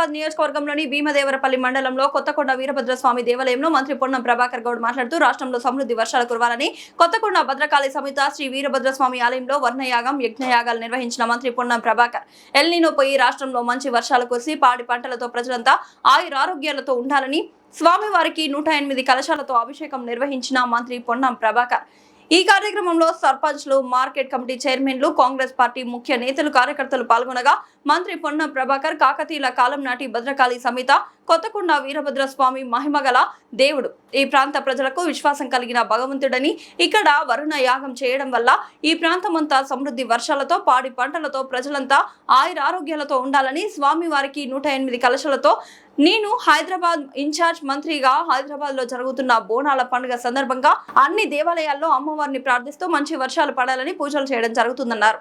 హైదరాబాద్ నియోజకవర్గంలోని భీమదేవరపల్లి మండలంలో కొత్తకొండ వీరభద్రస్వామి దేవాలయంలో మంత్రి పొన్నం ప్రభాకర్ గౌడ్ మాట్లాడుతూ రాష్ట్రంలో సమృద్ధి వర్షాలు కురవాలని కొత్తకొండ భద్రకాళి సమేత శ్రీ వీరభద్రస్వామి ఆలయంలో వర్ణయాగం యజ్ఞయాగాలు నిర్వహించిన మంత్రి పొన్నం ప్రభాకర్ ఎల్నినో పోయి రాష్ట్రంలో మంచి వర్షాలు కురిసి పాడి పంటలతో ప్రజలంతా ఆయురారోగ్యాలతో ఉండాలని స్వామివారికి 108 కలశాలతో అభిషేకం నిర్వహించిన మంత్రి పొన్నం ప్రభాకర్ ఈ కార్యక్రమంలో సర్పంచ్లు మార్కెట్ కమిటీ చైర్మన్లు కాంగ్రెస్ పార్టీ ముఖ్య నేతలు కార్యకర్తలు పాల్గొనగా మంత్రి పొన్నం ప్రభాకర్ కాకతీయుల కాలం నాటి భద్రకాళి సమేత కొత్తకొండ వీరభద్రస్వామి మహిమగల దేవుడు ఈ ప్రాంత ప్రజలకు విశ్వాసం కలిగిన భగవంతుడని ఇక్కడ వరుణ యాగం చేయడం వల్ల ఈ ప్రాంతమంతా సమృద్ధి వర్షాలతో పాడి పంటలతో ప్రజలంతా ఆయురారోగ్యాలతో ఉండాలని స్వామివారికి 108 కలశాలతో నేను హైదరాబాద్ ఇన్ఛార్జ్ మంత్రిగా హైదరాబాద్ లో జరుగుతున్న బోనాల పండుగ సందర్భంగా అన్ని దేవాలయాల్లో అమ్మవారిని ప్రార్థిస్తూ మంచి వర్షాలు పడాలని పూజలు చేయడం జరుగుతుందన్నారు.